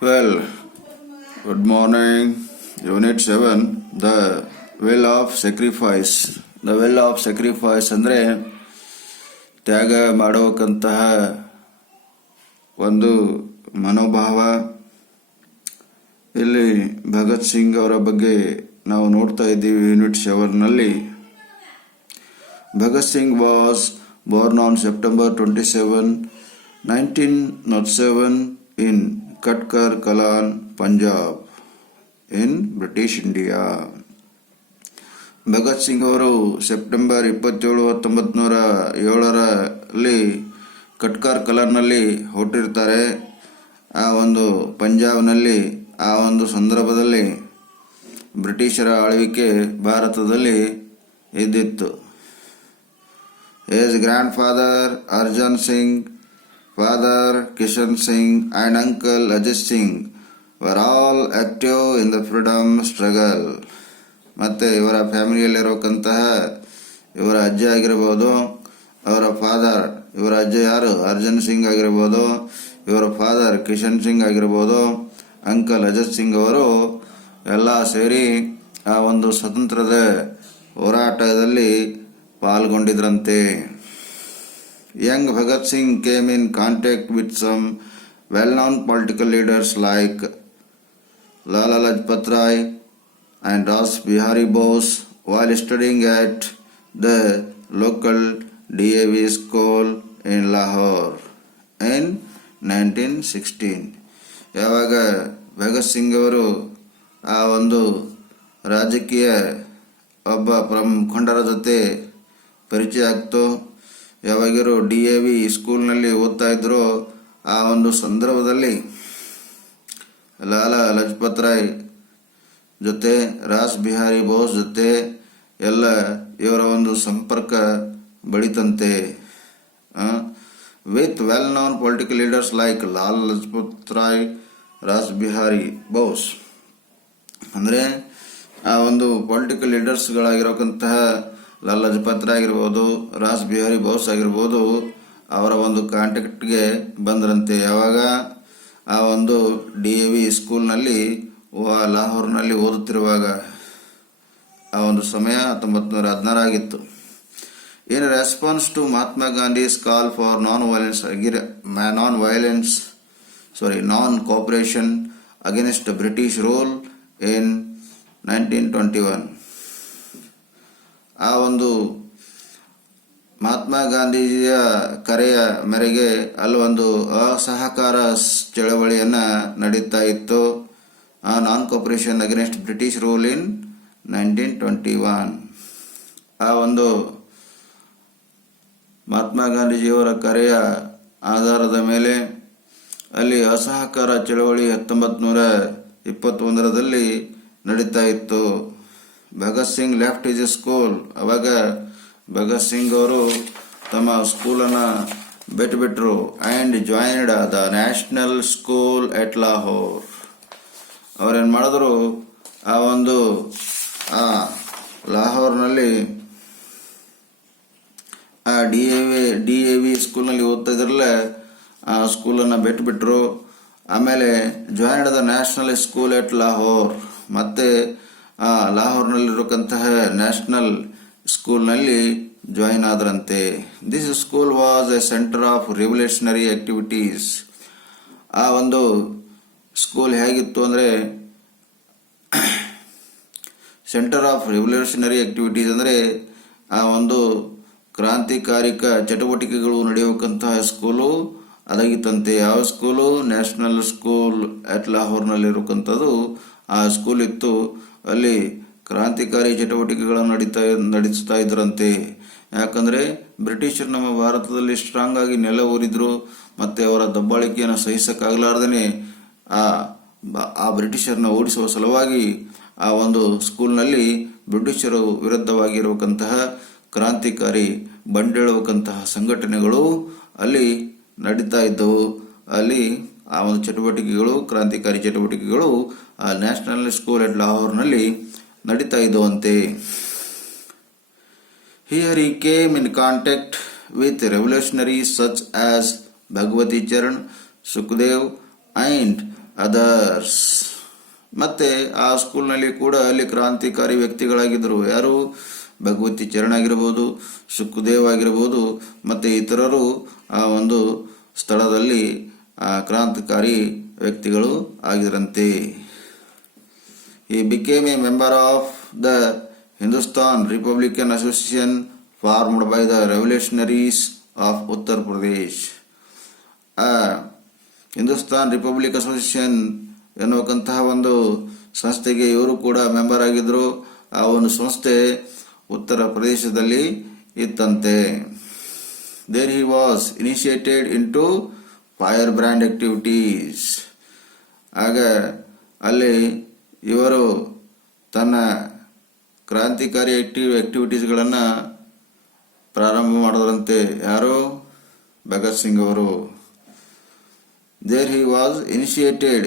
Well, good morning. Unit 7, the will of sacrifice. The will of sacrifice ಅಂದರೆ ತ್ಯಾಗ ಮಾಡಬೇಕಂತಹ ಒಂದು ಮನೋಭಾವ. ಇಲ್ಲಿ ಭಗತ್ ಸಿಂಗ್ ಅವರ ಬಗ್ಗೆ ನಾವು ನೋಡ್ತಾ ಇದ್ದೀವಿ. ಯೂನಿಟ್ 7ನಲ್ಲಿ Bhagat Singh was born on September 27, 1907 in Khatkar Kalan, Punjab, in British India. Bhagat Singh ಅವರು ಸೆಪ್ಟೆಂಬರ್ 27, 1907ರಲ್ಲಿ ಕಟ್ಕಾರ್ ಕಲಾನ್ನಲ್ಲಿ ಹುಟ್ಟಿರ್ತಾರೆ. ಆ ಒಂದು ಪಂಜಾಬ್ನಲ್ಲಿ ಆ ಒಂದು ಸಂದರ್ಭದಲ್ಲಿ ಬ್ರಿಟಿಷರ ಆಳ್ವಿಕೆ ಭಾರತದಲ್ಲಿ ಇದ್ದಿತ್ತು. His grandfather Arjan Singh, father Kishan Singh and uncle Ajit Singh were all active in the freedom struggle. ಮತ್ತು ಇವರ ಫ್ಯಾಮಿಲಿಯಲ್ಲಿರೋಕ್ಕಂತಹ ಇವರ ಅಜ್ಜ ಆಗಿರ್ಬೋದು, ಅವರ ಫಾದರ್, ಇವರ ಅಜ್ಜ ಯಾರು ಅರ್ಜನ್ ಸಿಂಗ್ ಆಗಿರ್ಬೋದು, ಇವರ ಫಾದರ್ ಕಿಶನ್ ಸಿಂಗ್ ಆಗಿರ್ಬೋದು, ಅಂಕಲ್ ಅಜಿತ್ ಸಿಂಗ್ ಅವರು ಎಲ್ಲ ಸೇರಿ ಆ ಒಂದು ಸ್ವತಂತ್ರದ ಹೋರಾಟದಲ್ಲಿ ಪಾಲ್ಗೊಂಡಿದ್ರಂತೆ. Young Bhagat Singh came in contact with some well known political leaders like Lala Lajpat Rai and Ras Bihari Bose while studying at the local DAV school in Lahore in 1916. ಯಾವಾಗ ಭಗತ್ ಸಿಂಗ್ ಅವರು ಆ ಒಂದು ರಾಜಕೀಯ ಒಬ್ಬ ಮುಖಂಡರ ಜೊತೆ ಪರಿಚಯ ಆಗ್ತು, ಯಾವಾಗಿರೋ DAV ಸ್ಕೂಲ್ನಲ್ಲಿ ಓದ್ತಾ ಇದ್ರು, ಆ ಒಂದು ಸಂದರ್ಭದಲ್ಲಿ ಲಾಲಾ ಲಜಪತ್ ರಾಯ್ ಜೊತೆ ರಾಸ್ ಬಿಹಾರಿ ಬೋಸ್ ಜೊತೆ ಎಲ್ಲ ಇವರ ಒಂದು ಸಂಪರ್ಕ ಬೆಳಿತಂತೆ. With well known political leaders like Lala Lajpat Rai, Ras Bihari Bose ಅಂದರೆ ಆ ಒಂದು ಪೊಲಿಟಿಕಲ್ ಲೀಡರ್ಸ್ಗಳಾಗಿರೋಕ್ಕಂತಹ ಲಾಲಾ ಲಜಪತ್ ರಾಯ್ ಆಗಿರ್ಬೋದು, ರಾಸ್ ಬಿಹಾರಿ ಬೋಸ್ ಆಗಿರ್ಬೋದು, ಅವರ ಒಂದು ಕಾಂಟ್ಯಾಕ್ಟ್ಗೆ ಬಂದ್ರಂತೆ. ಯಾವಾಗ ಆ ಒಂದು DAV ಸ್ಕೂಲ್ನಲ್ಲಿ ಲಾಹೋರ್ನಲ್ಲಿ ಓದುತ್ತಿರುವಾಗ, ಆ ಒಂದು ಸಮಯ 1916 ಆಗಿತ್ತು. In response to Mahatma Gandhi's call for non cooperation against British rule in 1921. ಆ ಒಂದು ಮಹಾತ್ಮ ಗಾಂಧೀಜಿಯ ಕರೆಯ ಮೇರೆಗೆ ಅಲ್ಲಿ ಒಂದು ಅಸಹಕಾರ ಚಳವಳಿಯನ್ನು ನಡೀತಾ ಇತ್ತು. Non cooperation against British rule in 1921. ಆ ಒಂದು ಮಹಾತ್ಮ ಗಾಂಧೀಜಿಯವರ ಕರೆಯ ಆಧಾರದ ಮೇಲೆ ಅಲ್ಲಿ ಅಸಹಕಾರ ಚಳವಳಿ 1921ರಲ್ಲಿ ನಡೀತಾ ಇತ್ತು. Bhagat Singh left is school. ಅವಾಗ ಭಗತ್ ಸಿಂಗ್ ಅವರು ತಮ್ಮ ಸ್ಕೂಲನ್ನು ಬಿಟ್ಟುಬಿಟ್ರು. And joined the national school at Lahore. ಅವರೇನು ಮಾಡಿದ್ರು, ಆ ಒಂದು ಲಾಹೋರ್ನಲ್ಲಿ ಆ DAV ಸ್ಕೂಲ್ನಲ್ಲಿ ಓದ್ತಾ ಇದ್ರಲ್ಲ, ಆ ಸ್ಕೂಲನ್ನು ಬಿಟ್ಟುಬಿಟ್ರು. ಆಮೇಲೆ joined the national school at Lahore, ಮತ್ತೆ ಲಾಹೋರ್ನಲ್ಲಿರತಕ್ಕಂತಹ ನ್ಯಾಷನಲ್ ಸ್ಕೂಲ್ನಲ್ಲಿ ಜಾಯಿನ್ ಆದ್ರಂತೆ. This school was a centre of revolutionary activities. ಆ ಒಂದು ಸ್ಕೂಲ್ ಹೇಗಿತ್ತು ಅಂದರೆ ಸೆಂಟರ್ ಆಫ್ ರಿವಲ್ಯೂಷನರಿ ಆಕ್ಟಿವಿಟೀಸ್ ಅಂದರೆ ಆ ಒಂದು ಕ್ರಾಂತಿಕಾರಿಕ ಚಟುವಟಿಕೆಗಳು ನಡೆಯಬೇಕಂತಹ ಸ್ಕೂಲು ಅದಾಗಿತ್ತಂತೆ. ಯಾವ ಸ್ಕೂಲು? ನ್ಯಾಷನಲ್ ಸ್ಕೂಲ್ ಅಟ್ ಲಾಹೋರ್ನಲ್ಲಿರತಕ್ಕಂಥದ್ದು ಆ ಸ್ಕೂಲ್ ಇತ್ತು. ಅಲ್ಲಿ ಕ್ರಾಂತಿಕಾರಿ ಚಟುವಟಿಕೆಗಳನ್ನು ನಡೆಸ್ತಾ ಇದ್ರಂತೆ. ಯಾಕಂದರೆ ಬ್ರಿಟಿಷರು ನಮ್ಮ ಭಾರತದಲ್ಲಿ ಸ್ಟ್ರಾಂಗ್ ಆಗಿ ನೆಲ ಊರಿದ್ರು, ಮತ್ತು ಅವರ ದಬ್ಬಾಳಿಕೆಯನ್ನು ಸಹಿಸಕ್ಕಾಗಲಾರ್ದೇ ಆ ಬ್ರಿಟಿಷರನ್ನ ಓಡಿಸುವ ಸಲುವಾಗಿ ಆ ಒಂದು ಸ್ಕೂಲ್ನಲ್ಲಿ ಬ್ರಿಟಿಷರು ವಿರುದ್ಧವಾಗಿರುವಂತಹ ಕ್ರಾಂತಿಕಾರಿ ಬಂಡೇಳುವಂತಹ ಸಂಘಟನೆಗಳು ಅಲ್ಲಿ ನಡೀತಾ ಇದ್ದವು. ಅಲ್ಲಿ ಆ ಒಂದು ಚಟುವಟಿಕೆಗಳು, ಕ್ರಾಂತಿಕಾರಿ ಚಟುವಟಿಕೆಗಳು ಆ ನ್ಯಾಷನಲ್ ಸ್ಕೂಲ್ ಅಟ್ ಲಾಹೋರ್ನಲ್ಲಿ ನಡೀತಾ ಇದ್ದುವಂತೆ. Here he came in contact with revolutionaries such as Bhagwati Charan, Sukhdev and others. ಮತ್ತೆ ಆ ಸ್ಕೂಲ್ನಲ್ಲಿ ಕೂಡ ಅಲ್ಲಿ ಕ್ರಾಂತಿಕಾರಿ ವ್ಯಕ್ತಿಗಳಾಗಿದ್ದರು. ಯಾರು? ಭಗವತಿ ಚರಣ್ ಆಗಿರ್ಬೋದು, ಸುಖದೇವ್ ಆಗಿರ್ಬೋದು, ಮತ್ತೆ ಇತರರು ಆ ಒಂದು ಸ್ಥಳದಲ್ಲಿ ಕ್ರಾಂತಿಕಾರಿ ವ್ಯಕ್ತಿಗಳು ಆಗಿದ್ರಂತೆ. He became a member of the Hindustan Republican Association formed by the revolutionaries of Uttar Pradesh. Hindustan republic association ಎನ್ನುವಂತಹ ಒಂದು ಸಂಸ್ಥೆಗೆ ಇವರು ಕೂಡ ಮೆಂಬರ್ ಆಗಿದ್ರು. ಆ ಒಂದು ಸಂಸ್ಥೆ ಉತ್ತರ ಪ್ರದೇಶದಲ್ಲಿ ಇತ್ತಂತೆ. There he was initiated into firebrand activities. ಆಗ ಅಲ್ಲಿ ಇವರು ತನ್ನ ಕ್ರಾಂತಿಕಾರಿ ಆಕ್ಟಿವಿಟೀಸ್ಗಳನ್ನು ಪ್ರಾರಂಭ ಮಾಡಿದ್ರಂತೆ. ಯಾರು? ಭಗತ್ ಸಿಂಗ್ ಅವರು. ದೇರ್ ಹಿ ವಾಸ್ ಇನಿಷಿಯೇಟೆಡ್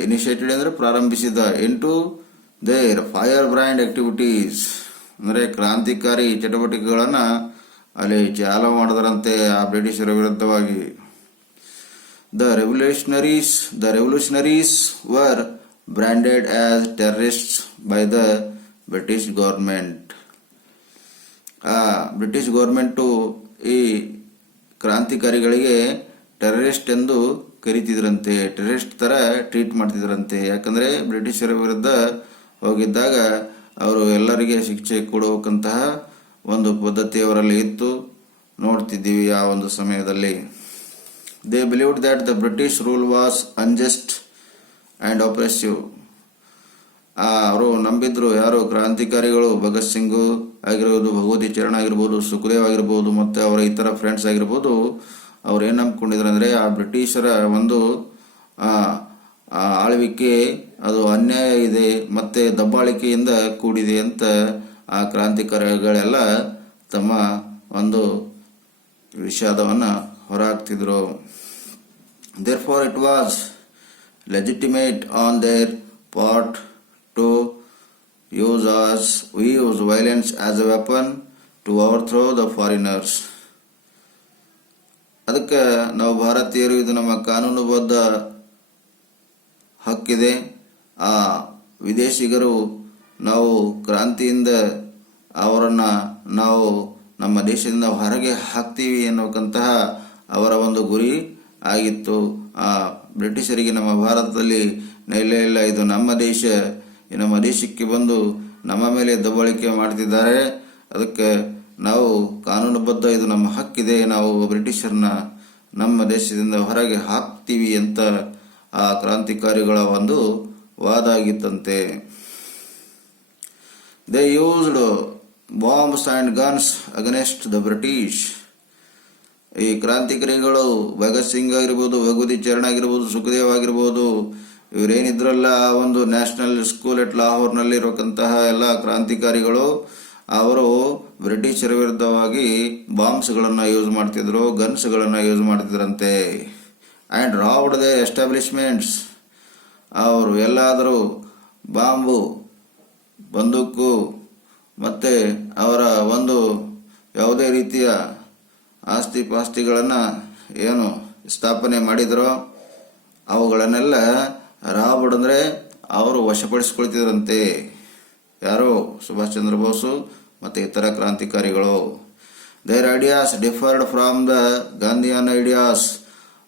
ಅಂದರೆ ಪ್ರಾರಂಭಿಸಿದ, into their firebrand activities ಅಂದರೆ ಕ್ರಾಂತಿಕಾರಿ ಚಟುವಟಿಕೆಗಳನ್ನು ಅಲ್ಲಿ ಚಾಲೂ ಮಾಡಿದರಂತೆ ಆ ಬ್ರಿಟಿಷರ ವಿರುದ್ಧವಾಗಿ. The revolutionaries were branded as terrorists by the British government. British government ಈ ಕ್ರಾಂತಿಕಾರಿಗಳಿಗೆ ಟೆರರಿಸ್ಟ್ ಎಂದು ಕರೀತಿದ್ರಂತೆ, ಟೆರರಿಸ್ಟ್ ಥರ ಟ್ರೀಟ್ ಮಾಡ್ತಿದ್ರಂತೆ. ಯಾಕಂದರೆ ಬ್ರಿಟಿಷರ ವಿರುದ್ಧ ಹೋಗಿದ್ದಾಗ ಅವರು ಎಲ್ಲರಿಗೆ ಶಿಕ್ಷೆ ಕೊಡುವಂತಹ ಒಂದು ಪದ್ಧತಿ ಅವರಲ್ಲಿ ಇತ್ತು, ನೋಡ್ತಿದ್ದೀವಿ ಆ ಒಂದು ಸಮಯದಲ್ಲಿ. They believed that the British rule was unjust and oppressive. ಅವರು ನಂಬಿದ್ರು, ಯಾರು? ಕ್ರಾಂತಿಕಾರಿಗಳು, ಭಗತ್ ಸಿಂಗು ಆಗಿರ್ಬೋದು, ಭಗವತಿ ಚರಣ್ ಆಗಿರ್ಬೋದು, ಸುಖದೇವ್ ಆಗಿರ್ಬೋದು, ಮತ್ತು ಅವರ ಇತರ ಫ್ರೆಂಡ್ಸ್ ಆಗಿರ್ಬೋದು, ಅವ್ರು ಏನು ನಂಬ್ಕೊಂಡಿದ್ರು ಅಂದರೆ ಆ ಬ್ರಿಟಿಷರ ಒಂದು ಆಳ್ವಿಕೆ ಅದು ಅನ್ಯಾಯ ಇದೆ ಮತ್ತು ದಬ್ಬಾಳಿಕೆಯಿಂದ ಕೂಡಿದೆ ಅಂತ ಆ ಕ್ರಾಂತಿಕಾರಿಗಳೆಲ್ಲ ತಮ್ಮ ಒಂದು ವಿಷಾದವನ್ನು ಹೊರಹಾಕ್ತಿದ್ರು. Therefore it was legitimate on their part to use violence as a weapon to overthrow the foreigners. ಅದಕ್ಕೆ ನಾವು ಭಾರತೀಯರು, ಇದು ನಮ್ಮ ಕಾನೂನುಬದ್ಧ ಹಕ್ಕಿದೆ. ಆ ವಿದೇಶಿಗರು ನಾವು ಕ್ರಾಂತಿಯಿಂದ ಅವರನ್ನು ನಾವು ನಮ್ಮ ದೇಶದಿಂದ ಹೊರಗೆ ಹಾಕ್ತೀವಿ ಎನ್ನುವಂತಹ ಅವರ ಒಂದು ಗುರಿ ಆಗಿತ್ತು. ಆ ಬ್ರಿಟಿಷರಿಗೆ ನಮ್ಮ ಭಾರತದಲ್ಲಿ ನೆಲೆ ಇಲ್ಲ, ಇದು ನಮ್ಮ ದೇಶ, ನಮ್ಮ ದೇಶಕ್ಕೆ ಬಂದು ನಮ್ಮ ಮೇಲೆ ದಬ್ಬಾಳಿಕೆ ಮಾಡ್ತಿದ್ದಾರೆ, ಅದಕ್ಕೆ ನಾವು ಕಾನೂನುಬದ್ಧ, ಇದು ನಮ್ಮ ಹಕ್ಕಿದೆ, ನಾವು ಬ್ರಿಟಿಷರನ್ನ ನಮ್ಮ ದೇಶದಿಂದ ಹೊರಗೆ ಹಾಕ್ತೀವಿ ಅಂತ ಆ ಕ್ರಾಂತಿಕಾರಿಗಳ ಒಂದು ವಾದ ಆಗಿತ್ತಂತೆ. They used bombs and guns against the British. ಈ ಕ್ರಾಂತಿಕಾರಿಗಳು ಭಗತ್ ಸಿಂಗ್ ಆಗಿರ್ಬೋದು, ಭಗವತಿ ಚರಣ್ ಆಗಿರ್ಬೋದು, ಸುಖದೇವ್ ಆಗಿರ್ಬೋದು, ಇವರೇನಿದ್ರಲ್ಲ ಆ ಒಂದು ನ್ಯಾಷನಲ್ ಸ್ಕೂಲ್ ಎಟ್ ಲಾಹೋರ್ನಲ್ಲಿ ಇರತಕ್ಕಂತಹ ಎಲ್ಲ ಕ್ರಾಂತಿಕಾರಿಗಳು, ಅವರು ಬ್ರಿಟಿಷರ ವಿರುದ್ಧವಾಗಿ ಬಾಂಬ್ಸ್ಗಳನ್ನು ಯೂಸ್ ಮಾಡ್ತಿದ್ರು, ಗನ್ಸ್ಗಳನ್ನು ಯೂಸ್ ಮಾಡ್ತಿದ್ರಂತೆ. And raided the establishments. ಅವರು ಎಲ್ಲಾದರೂ ಬಾಂಬು, ಬಂದೂಕು ಮತ್ತು ಅವರ ಒಂದು ಯಾವುದೇ ರೀತಿಯ ಆಸ್ತಿ ಪಾಸ್ತಿಗಳನ್ನು ಏನು ಸ್ಥಾಪನೆ ಮಾಡಿದರೋ ಅವುಗಳನ್ನೆಲ್ಲ ರಾಬರ್ಡ್ ಅಂದರೆ ಅವರು ವಶಪಡಿಸಿಕೊಳ್ತಿದ್ರಂತೆ. ಯಾರು? ಸುಭಾಷ್ ಚಂದ್ರ ಬೋಸು ಮತ್ತು ಇತರ ಕ್ರಾಂತಿಕಾರಿಗಳು. Their ideas differed from the Gandhian ideas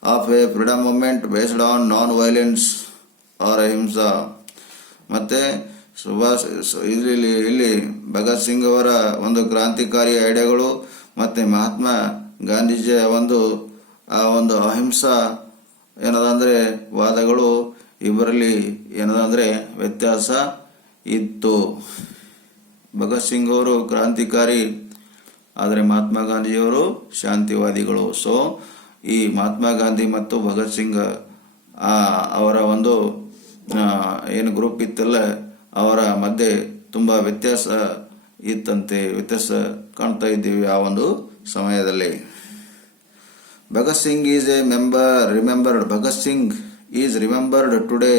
of a freedom movement based on non violence or ahimsa. ಮತ್ತು ಇಲ್ಲಿ ಭಗತ್ ಸಿಂಗ್ ಅವರ ಒಂದು ಕ್ರಾಂತಿಕಾರಿ ಐಡಿಯಾಗಳು ಮತ್ತು ಮಹಾತ್ಮ ಗಾಂಧೀಜಿಯ ಒಂದು ಅಹಿಂಸಾ ಏನದಂದರೆ ವಾದಗಳು, ಇಬ್ಬರಲ್ಲಿ ಏನದಂದರೆ ವ್ಯತ್ಯಾಸ ಇತ್ತು. ಭಗತ್ ಸಿಂಗ್ ಅವರು ಕ್ರಾಂತಿಕಾರಿ, ಆದರೆ ಮಹಾತ್ಮ ಗಾಂಧಿಯವರು ಶಾಂತಿವಾದಿಗಳು. ಸೊ ಈ ಮಹಾತ್ಮ ಗಾಂಧಿ ಮತ್ತು ಭಗತ್ ಸಿಂಗ್ ಅವರ ಒಂದು ಏನು ಗ್ರೂಪ್ ಇತ್ತಲ್ಲ, ಅವರ ಮಧ್ಯೆ ತುಂಬ ವ್ಯತ್ಯಾಸ ಇತ್ತಂತೆ, ವ್ಯತ್ಯಾಸ ಕಾಣ್ತಾ ಇದ್ದೀವಿ ಆ ಒಂದು ಸಮಯದಲ್ಲಿ. Bhagat Singh is A remembered. Bhagat Singh is remembered today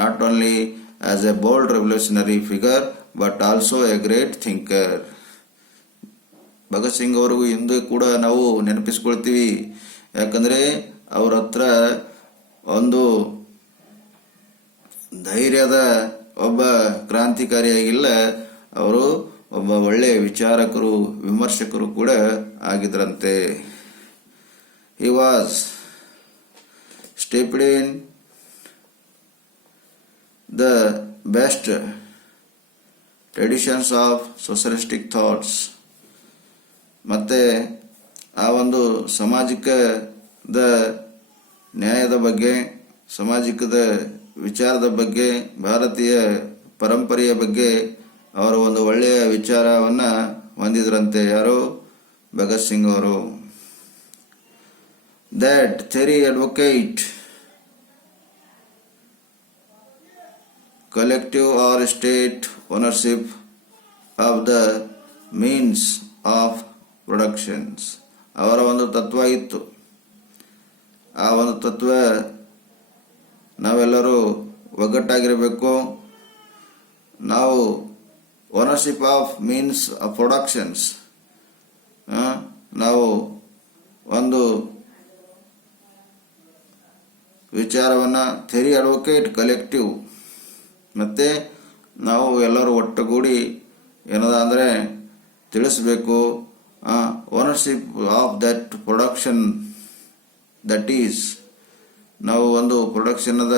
not only as A bold revolutionary figure but also A great thinker. Bhagat Singh ಅವರಿಗೂ ಇಂದು ಕೂಡ ನಾವು ನೆನಪಿಸ್ಕೊಳ್ತೀವಿ. ಯಾಕಂದರೆ ಅವ್ರ ಹತ್ರ ಒಂದು ಧೈರ್ಯದ ಒಬ್ಬ ಕ್ರಾಂತಿಕಾರಿಯಾಗಿಲ್ಲ, ಅವರು ಒಬ್ಬ ಒಳ್ಳೆಯ ವಿಚಾರಕರು, ವಿಮರ್ಶಕರು ಕೂಡ ಆಗಿದ್ರಂತೆ. He was steeped in the best traditions of socialistic thoughts. ಮತ್ತು ಆ ಒಂದು ಸಾಮಾಜಿಕದ ನ್ಯಾಯದ ಬಗ್ಗೆ, ಸಾಮಾಜಿಕದ ವಿಚಾರದ ಬಗ್ಗೆ, ಭಾರತೀಯ ಪರಂಪರೆಯ ಬಗ್ಗೆ ಅವರು ಒಂದು ಒಳ್ಳೆಯ ವಿಚಾರವನ್ನು ಹೊಂದಿದ್ರಂತೆ. ಯಾರು? ಭಗತ್ ಸಿಂಗ್ ಅವರು. That theory advocate collective or state ownership of the means of productions. ಅವರ ಒಂದು ತತ್ವ ಇತ್ತು. ಆ ಒಂದು ತತ್ವ ನಾವೆಲ್ಲರೂ ಒಗ್ಗಟ್ಟಾಗಿರಬೇಕು. ನಾವು ownership of means of productions, ನಾವು ಒಂದು ವಿಚಾರವನ್ನು ಥಿಯರಿ ಅಡ್ವೊಕೇಟ್ ಕಲೆಕ್ಟಿವ್, ಮತ್ತು ನಾವು ಎಲ್ಲರೂ ಒಟ್ಟುಗೂಡಿ ಏನದ ಅಂದರೆ ತಿಳಿಸಬೇಕು. Ownership of that production, that is, ನಾವು ಒಂದು ಪ್ರೊಡಕ್ಷನದ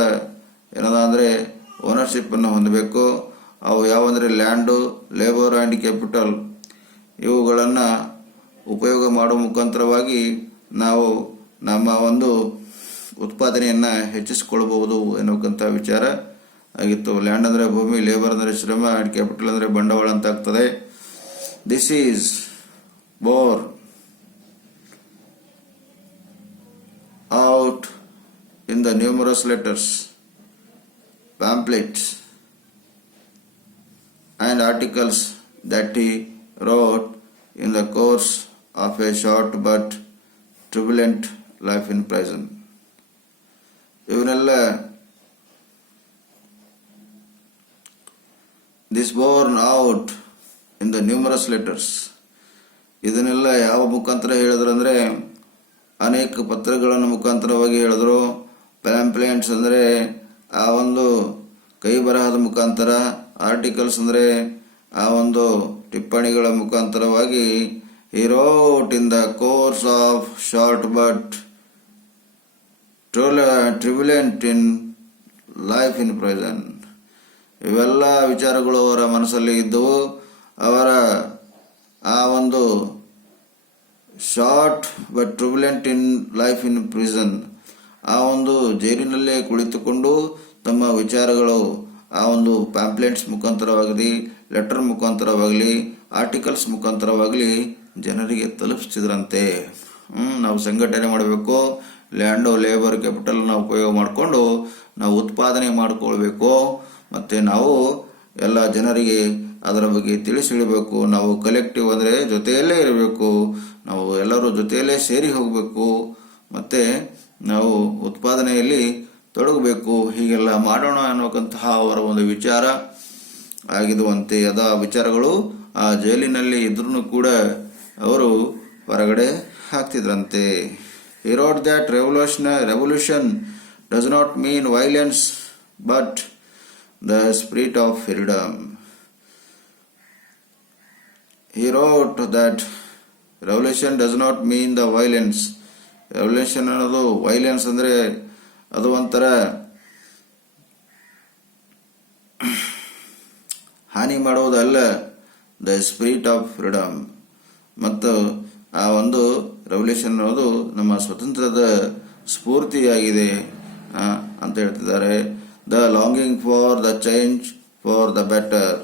ಏನದ ಅಂದರೆ ಓನರ್ಶಿಪ್ಪನ್ನು ಹೊಂದಬೇಕು. ಅವು ಯಾವಂದರೆ ಲ್ಯಾಂಡು, ಲೇಬರ್ ಆ್ಯಂಡ್ ಕ್ಯಾಪಿಟಲ್, ಇವುಗಳನ್ನು ಉಪಯೋಗ ಮಾಡುವ ಮುಖಾಂತರವಾಗಿ ನಾವು ನಮ್ಮ ಒಂದು ಉತ್ಪಾದನೆಯನ್ನು ಹೆಚ್ಚಿಸಿಕೊಳ್ಬಹುದು ಎನ್ನುವಂಥ ವಿಚಾರ ಆಗಿತ್ತು. ಲ್ಯಾಂಡ್ ಅಂದರೆ ಭೂಮಿ, ಲೇಬರ್ ಅಂದರೆ ಶ್ರಮ, ಆ್ಯಂಡ್ ಕ್ಯಾಪಿಟಲ್ ಅಂದರೆ ಬಂಡವಾಳ ಅಂತ ಆಗ್ತದೆ. This is bore out in the numerous letters, pamphlets and articles that he wrote in the course of a short but turbulent life in prison. ಇವನ್ನೆಲ್ಲ this born out in the numerous letters, ಇದನ್ನೆಲ್ಲ ಯಾವ ಮುಖಾಂತರ ಹೇಳಿದ್ರು ಅಂದರೆ ಅನೇಕ ಪತ್ರಗಳನ್ನು ಮುಖಾಂತರವಾಗಿ ಹೇಳಿದ್ರು. ಪ್ಯಾಂಪ್ಲೆಟ್ಸ್ ಅಂದರೆ ಆ ಒಂದು ಕೈ ಬರಹದ ಮುಖಾಂತರ, ಆರ್ಟಿಕಲ್ಸ್ ಅಂದರೆ ಆ ಒಂದು ಟಿಪ್ಪಣಿಗಳ ಮುಖಾಂತರವಾಗಿ he wrote in the course of short but turbulent in life in prison. ಇವೆಲ್ಲ ವಿಚಾರಗಳು ಅವರ ಮನಸ್ಸಲ್ಲಿ ಇದ್ದವು. ಅವರ ಆ ಒಂದು short but turbulent in life in prison, ಆ ಒಂದು ಜೈಲಿನಲ್ಲೇ ಕುಳಿತುಕೊಂಡು ತಮ್ಮ ವಿಚಾರಗಳು ಆ ಒಂದು ಪ್ಯಾಂಪ್ಲೆಟ್ಸ್ ಮುಖಾಂತರವಾಗಲಿ, ಲೆಟರ್ ಮುಖಾಂತರವಾಗಲಿ, ಆರ್ಟಿಕಲ್ಸ್ ಮುಖಾಂತರವಾಗಲಿ ಜನರಿಗೆ ತಲುಪಿಸ್ತಿದ್ರಂತೆ. ನಾವು ಸಂಘಟನೆ ಮಾಡಬೇಕು, ಲ್ಯಾಂಡು, ಲೇಬರ್, ಕ್ಯಾಪಿಟಲ್ನ ಉಪಯೋಗ ಮಾಡಿಕೊಂಡು ನಾವು ಉತ್ಪಾದನೆ ಮಾಡಿಕೊಳ್ಬೇಕು, ಮತ್ತು ನಾವು ಎಲ್ಲ ಜನರಿಗೆ ಅದರ ಬಗ್ಗೆ ತಿಳಿಸಿಡಬೇಕು. ನಾವು ಕಲೆಕ್ಟಿವ್ ಅಂದರೆ ಜೊತೆಯಲ್ಲೇ ಇರಬೇಕು, ನಾವು ಎಲ್ಲರೂ ಜೊತೆಯಲ್ಲೇ ಸೇರಿ ಹೋಗಬೇಕು, ಮತ್ತು ನಾವು ಉತ್ಪಾದನೆಯಲ್ಲಿ ತೊಡಗಬೇಕು. ಹೀಗೆಲ್ಲ ಮಾಡೋಣ ಅನ್ನೋಕ್ಕಂತಹ ಅವರ ಒಂದು ವಿಚಾರ ಆಗಿರುವಂತೆ ಅದ ವಿಚಾರಗಳು ಆ ಜೈಲಿನಲ್ಲಿ ಇದ್ರೂ ಕೂಡ ಅವರು ಹೊರಗಡೆ ಹಾಕ್ತಿದ್ರಂತೆ. He wrote that revolution does not mean violence but the spirit of freedom. He wrote that revolution does not mean the violence. Revolution ಅನ್ನೋದು ವೈಲೆನ್ಸ್ ಅಂದರೆ ಅದು ಒಂಥರ ಹಾನಿ ಮಾಡುವುದಲ್ಲ, ದ ಸ್ಪಿರಿಟ್ ಆಫ್ ಫ್ರೀಡಮ್. ಮತ್ತು ಆ ಒಂದು ರೆವಲ್ಯೂಷನ್ ಅನ್ನೋದು ನಮ್ಮ ಸ್ವತಂತ್ರದ ಸ್ಫೂರ್ತಿಯಾಗಿದೆ ಅಂತ ಹೇಳ್ತಿದ್ದಾರೆ. The longing for the change for the better.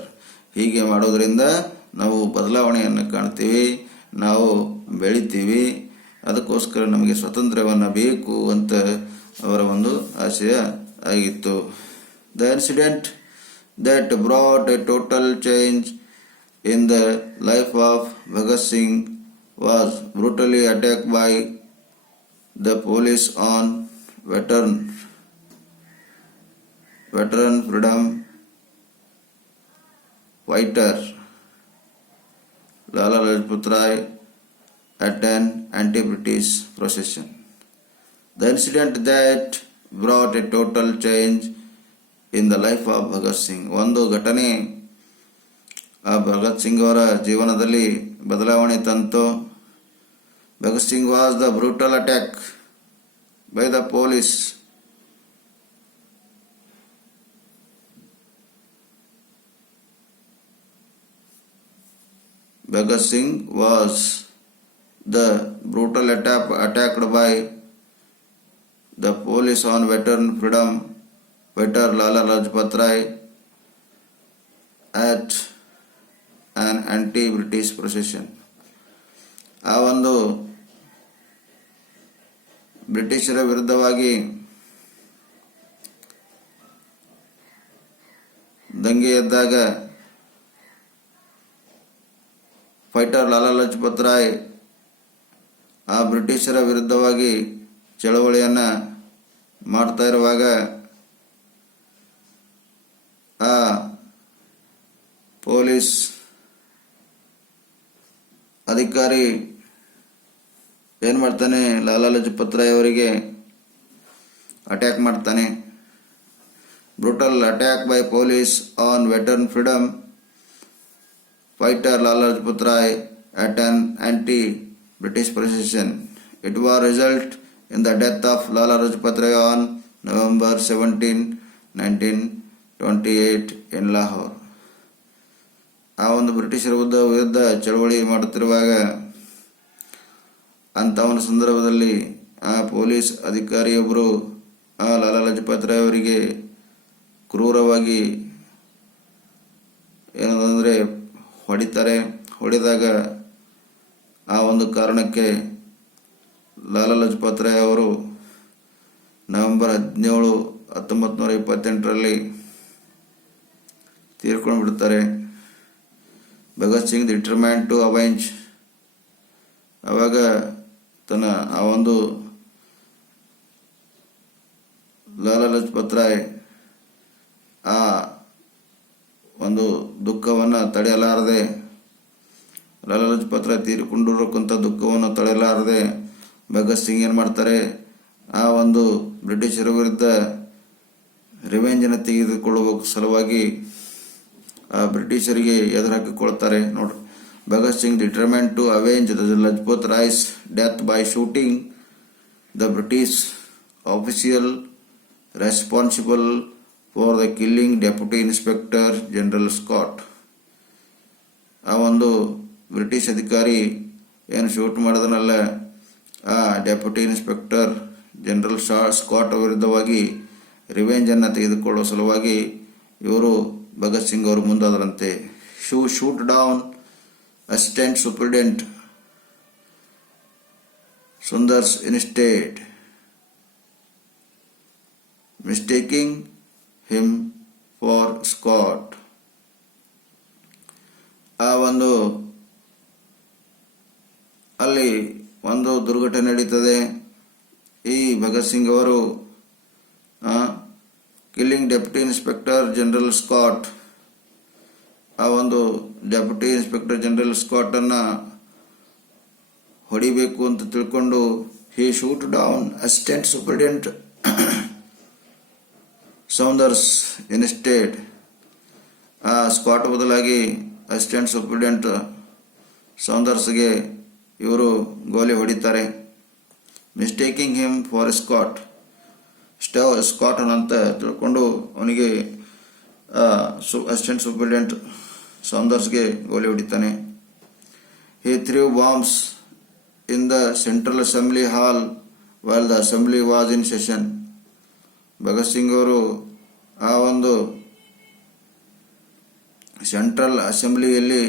ಹೀಗೆ ಮಾಡೋದ್ರಿಂದ ನಾವು ಬದಲಾವಣೆಯನ್ನು ಕಾಣ್ತೀವಿ, ನಾವು ಬೆಳಿತೀವಿ, ಅದಕ್ಕೋಸ್ಕರ ನಮಗೆ ಸ್ವಾತಂತ್ರ್ಯವನ್ನು ಬೇಕು ಅಂತ ಅವರ ಒಂದು ಆಶಯ ಆಗಿತ್ತು. The incident that brought a total change in the life of Bhagat Singh was brutally attacked by the police on veteran freedom fighter Lala Lajpat Rai at an anti-British procession. The incident that brought a total change in the life of Bhagat Singh. ಒಂದು ಘಟನೆ ಆ ಭಗತ್ ಸಿಂಗ್ ಅವರ ಜೀವನದಲ್ಲಿ ಬದಲಾವಣೆ ತಂತು. Bhagat Singh was the brutal attack by the police. Bhagat Singh was the brutal attacked by the police on veteran freedom fighter Lala Lajpat Rai at an anti-British procession. ಆ ಒಂದು ಬ್ರಿಟಿಷರ ವಿರುದ್ಧವಾಗಿ ದಂಗೆ ಎದ್ದಾಗ ಫೈಟರ್ ಲಾಲಾ ಲಜಪತ್ ರಾಯ್ ಆ ಬ್ರಿಟಿಷರ ವಿರುದ್ಧವಾಗಿ ಚಳವಳಿಯನ್ನು ಮಾಡ್ತಾ ಇರುವಾಗ ಆ ಪೊಲೀಸ್ ಅಧಿಕಾರಿ ಏನು ಮಾಡ್ತಾನೆ, ಲಾಲಾ ಲಜಪತ್ ರಾಯ್ ಅವರಿಗೆ ಅಟ್ಯಾಕ್ ಮಾಡ್ತಾನೆ. Brutal attack by police on veteran freedom fighter Lala Lajpat Rai at an anti-British procession. It was result in the death of Lala Lajpat Rai on November 17, 1928 in Lahore. ಆ ಒಂದು ಬ್ರಿಟಿಷರ ವಿರುದ್ಧ ಚಳವಳಿ ಮಾಡುತ್ತಿರುವಾಗ ಅಂತ ಒಂದು ಸಂದರ್ಭದಲ್ಲಿ ಆ ಪೊಲೀಸ್ ಅಧಿಕಾರಿಯೊಬ್ಬರು ಆ ಲಾಲಾ ಲಜಪತ್ ರಾಯ್ ಅವರಿಗೆ ಕ್ರೂರವಾಗಿ ಏನಂದರೆ ಹೊಡಿತಾರೆ. ಹೊಡೆದಾಗ ಆ ಒಂದು ಕಾರಣಕ್ಕೆ ಲಾಲಾ ಲಜಪತ್ ರಾಯ್ ಅವರು ನವೆಂಬರ್ 17, 1928 ತೀರ್ಕೊಂಡು ಬಿಡ್ತಾರೆ. Bhagat Singh determined to avenge. ಆವಾಗ ತನ್ನ ಆ ಒಂದು ಲಾಲಾ ಲಜಪತ್ ರಾಯ್ ಆ ಒಂದು ದುಃಖವನ್ನು ತಡೆಯಲಾರದೆ, ಲಾಲಾ ಲಜಪತ್ ರಾಯ್ ತೀರಿಕೊಂಡಿರಕ್ಕಂಥ ದುಃಖವನ್ನು ತಡೆಯಲಾರದೆ ಭಗತ್ ಸಿಂಗ್ ಏನು ಮಾಡ್ತಾರೆ, ಆ ಒಂದು ಬ್ರಿಟಿಷರ ವಿರುದ್ಧ ರಿವೆಂಜನ್ನು ತೆಗೆದುಕೊಳ್ಳುವ ಸಲುವಾಗಿ ಆ ಬ್ರಿಟಿಷರಿಗೆ ಎದುರಾಕಿಕೊಳ್ತಾರೆ. ನೋಡ್ರಿ, Bhagat Singh determined to avenge the Lajpat Rai's death by shooting the British official responsible for the killing deputy inspector general Scott. ಆ ಒಂದು ಬ್ರಿಟಿಷ್ ಅಧಿಕಾರಿ ಏನು ಶೂಟ್ ಮಾಡಿದನಲ್ಲ, ಆ ಡೆಪ್ಯೂಟಿ ಇನ್ಸ್ಪೆಕ್ಟರ್ ಜನರಲ್ ಸ್ಕಾಟ್ ವಿರುದ್ಧವಾಗಿ ರಿವೆಂಜನ್ನು ತೆಗೆದುಕೊಳ್ಳುವ ಸಲುವಾಗಿ ಇವರು ಭಗತ್ ಸಿಂಗ್ ಅವರು ಮುಂದಾದರಂತೆ. Shoot down assistant superintendent Saunders instead, mistaking him for Scott. ಆ ಒಂದು ಅಲ್ಲಿ ಒಂದು ದುರ್ಘಟನೆ ನಡೀತದೆ. ಈ ಭಗತ್ ಸಿಂಗ್ ಅವರು killing deputy inspector general Scott, ಆ ಒಂದು ಡೆಪ್ಯೂಟಿ ಇನ್ಸ್ಪೆಕ್ಟರ್ ಜನರಲ್ ಸ್ಕಾಟನ್ನು ಹೊಡಿಬೇಕು ಅಂತ ತಿಳ್ಕೊಂಡು he shoot down assistant superintendent Saunders instead. ಆ ಸ್ಕಾಟ್ ಬದಲಾಗಿ ಅಸಿಸ್ಟೆಂಟ್ ಸೂಪರಿಂಟೆಂಡೆಂಟ್ ಸೌಂದರ್ಸ್ಗೆ ಇವರು ಗೋಲಿ ಹೊಡಿತಾರೆ. Mistaking him for Scott, Scott ಅಂತ ತಿಳ್ಕೊಂಡು ಅವನಿಗೆ ಅಸಿಸ್ಟೆಂಟ್ ಸೂಪರಿಂಟೆಂಡೆಂಟ್ ಸೌಂದರ್ಸ್ಗೆ ಗೋಲಿ ಹೊಡಿತಾನೆ. He threw bombs in the central assembly hall while the assembly was in session. Bhagat Singh ಅವರು ಆ ಒಂದು ಸೆಂಟ್ರಲ್ ಅಸೆಂಬ್ಲಿಯಲ್ಲಿ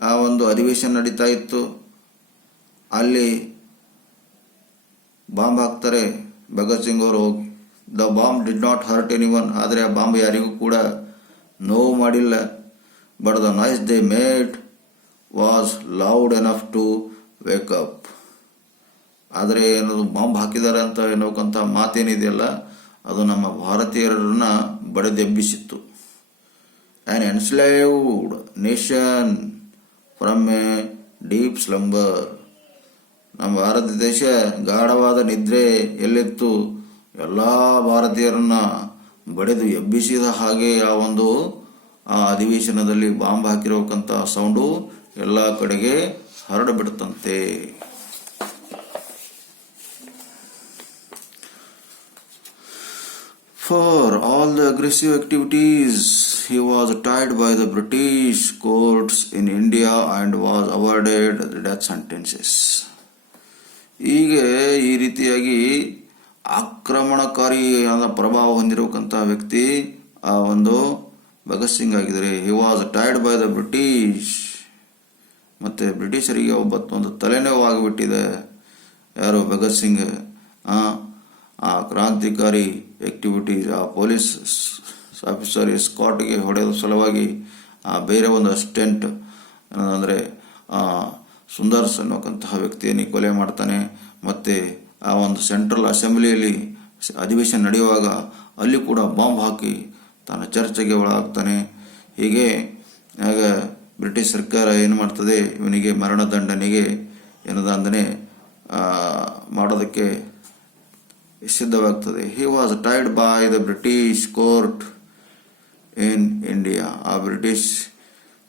ಆ ಒಂದು ಅಧಿವೇಶನ ನಡೀತಾ ಇತ್ತು. ಅಲ್ಲಿ ಬಾಂಬ್ ಹಾಕ್ತಾರೆ ಭಗತ್ ಸಿಂಗ್ ಅವರು ಹೋಗಿ. The bomb did not hurt anyone, ಆದರೆ ಆ ಬಾಂಬ್ ಯಾರಿಗೂ ಕೂಡ ನೋವು ಮಾಡಿಲ್ಲ. But the noise they made was loud enough to wake up. ಆದರೆ ಏನದು ಬಾಂಬ್ ಹಾಕಿದ್ದಾರೆ ಅಂತ ಎನ್ನುವಂಥ ಮಾತೇನಿದೆಯಲ್ಲ, ಅದು ನಮ್ಮ ಭಾರತೀಯರನ್ನ ಬಡಿದೆಬ್ಬಿಸಿತ್ತು. An enslaved nation from a deep slumber. ನಮ್ಮ ಭಾರತ ದೇಶ ಗಾಢವಾದ ನಿದ್ರೆ ಎಲ್ಲಿತ್ತು, ಎಲ್ಲ ಭಾರತೀಯರನ್ನ ಬಡಿದು ಎಬ್ಬಿಸಿದ ಹಾಗೆ ಆ ಅಧಿವೇಶನದಲ್ಲಿ ಬಾಂಬ್ ಹಾಕಿರೋಕಂತ ಸೌಂಡು ಎಲ್ಲ ಕಡೆಗೆ ಹರಡಬಿಡುತ್ತಂತೆ. For all the aggressive activities, he was tried by the British courts in India and was awarded death sentences. ಹೀಗೆ ಈ ರೀತಿಯಾಗಿ ಆಕ್ರಮಣಕಾರಿಯಾದ ಪ್ರಭಾವ ಹೊಂದಿರತಕ್ಕಂಥ ವ್ಯಕ್ತಿ ಭಗತ್ ಸಿಂಗ್ ಆಗಿದ್ದಾರೆ. ಹಿ was tried by the British. ಮತ್ತೆ ಬ್ರಿಟಿಷರಿಗೆ ಒಂದು ತಲೆನೋವು ಆಗಿಬಿಟ್ಟಿದೆ. ಯಾರು? ಭಗತ್ ಸಿಂಗ್. ಆ ಕ್ರಾಂತಿಕಾರಿ ಆಕ್ಟಿವಿಟೀಸ್, ಆ ಪೊಲೀಸ್ ಆಫೀಸರ್ ಸ್ಕಾಟ್ಗೆ ಹೊಡೆದ ಸಲುವಾಗಿ ಬೇರೆ ಒಂದು ಅಸಿಸ್ಟೆಂಟ್ ಅಂದರೆ ಸುಂದರ್ಸ್ ಅನ್ನೋಕ್ಕಂತಹ ವ್ಯಕ್ತಿಯನ್ನು ಕೊಲೆ ಮಾಡ್ತಾನೆ. ಮತ್ತು ಆ ಸೆಂಟ್ರಲ್ ಅಸೆಂಬ್ಲಿಯಲ್ಲಿ ಅಧಿವೇಶನ ನಡೆಯುವಾಗ ಅಲ್ಲಿ ಕೂಡ ಬಾಂಬ್ ಹಾಕಿ ತಾನು ಚರ್ಚೆಗೆ ಒಳಗಾಗ್ತಾನೆ. ಹೀಗೆ ಆಗ ಬ್ರಿಟಿಷ್ ಸರ್ಕಾರ ಏನು ಮಾಡ್ತದೆ, ಇವನಿಗೆ ಮರಣದಂಡನೆಗೆ ಏನದಂದರೆ ಮಾಡೋದಕ್ಕೆ ಸಿದ್ಧವಾಗ್ತದೆ. He was tried by the British court in India. ಆ ಬ್ರಿಟಿಷ್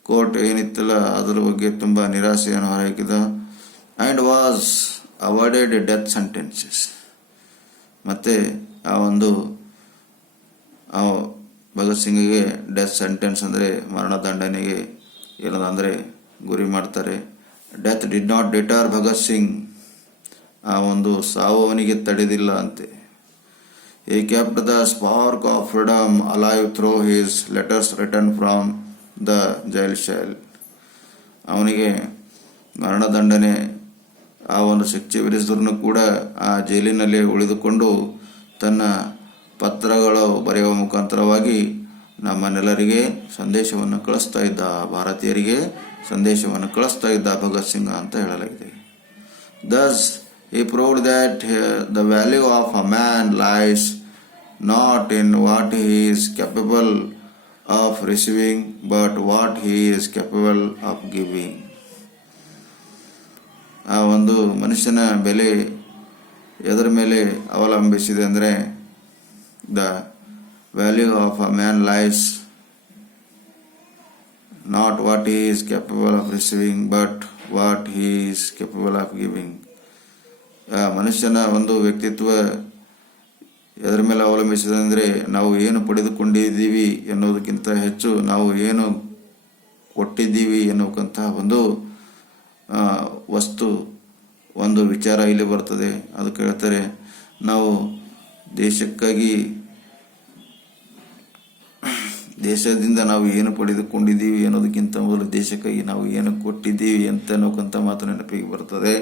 ಕೋರ್ಟ್ ಏನಿತ್ತಲ್ಲ ಅದರ ಬಗ್ಗೆ ತುಂಬ ನಿರಾಸೆಯನ್ನು ಹೊರಹಾಕಿದ. And was awarded death sentences. ಮತ್ತು ಭಗತ್ ಸಿಂಗಿಗೆ ಡೆತ್ ಸೆಂಟೆನ್ಸ್ ಅಂದರೆ ಮರಣದಂಡನೆಗೆ ಏನದಂದರೆ ಗುರಿ ಮಾಡ್ತಾರೆ. Death did not deter Bhagat Singh. ಸಾವು ಅವನಿಗೆ ತಡೆದಿಲ್ಲ ಅಂತೆ. He kept the spark of freedom alive through his letters written from the jail cell. ಅವನಿಗೆ ಮರಣದಂಡನೆ ಶಿಕ್ಷೆ ವಿಧಿಸಿದ್ರು ಕೂಡ ಆ ಜೈಲಿನಲ್ಲಿ ಉಳಿದುಕೊಂಡು ತನ್ನ ಪತ್ರಗಳು ಬರೆಯುವ ಮುಖಾಂತರವಾಗಿ ನಮ್ಮನ್ನೆಲ್ಲರಿಗೆ ಸಂದೇಶವನ್ನು ಕಳಿಸ್ತಾ ಇದ್ದ, ಭಾರತೀಯರಿಗೆ ಸಂದೇಶವನ್ನು ಕಳಿಸ್ತಾ ಇದ್ದ ಭಗತ್ ಸಿಂಗ್ ಅಂತ ಹೇಳಲಾಗಿದೆ. Thus he proved that the value of a man lies not in what he is capable of receiving, but what he is capable of giving. ಆ ಮನುಷ್ಯನ ಬೆಲೆ ಎದರ ಮೇಲೆ ಅವಲಂಬಿಸಿದೆ ಅಂದರೆ the value of a man lies not what he is capable of receiving, but what he is capable of giving. ಮನುಷ್ಯನ ವ್ಯಕ್ತಿತ್ವ ಎದರ ಮೇಲೆ ಅವಲಂಬಿಸಿದೆ ಅಂದರೆ ನಾವು ಏನು ಪಡೆದುಕೊಂಡಿದ್ದೀವಿ ಎನ್ನುವುದಕ್ಕಿಂತ ಹೆಚ್ಚು ನಾವು ಏನು ಕೊಟ್ಟಿದ್ದೀವಿ ಎನ್ನುವಂತಹ ವಸ್ತು ವಿಚಾರ ಇಲ್ಲಿ ಬರ್ತದೆ. ಅದಕ್ಕೆ ಹೇಳ್ತಾರೆ, ನಾವು ದೇಶದಿಂದ ನಾವು ಏನು ಪಡೆದುಕೊಂಡಿದ್ದೀವಿ ಅನ್ನೋದಕ್ಕಿಂತ ಮೊದಲು ದೇಶಕ್ಕಾಗಿ ನಾವು ಏನು ಕೊಟ್ಟಿದ್ದೀವಿ ಅಂತ ಅನ್ನೋಕ್ಕಂಥ ಮಾತು ನೆನಪಿಗೆ ಬರ್ತದೆ.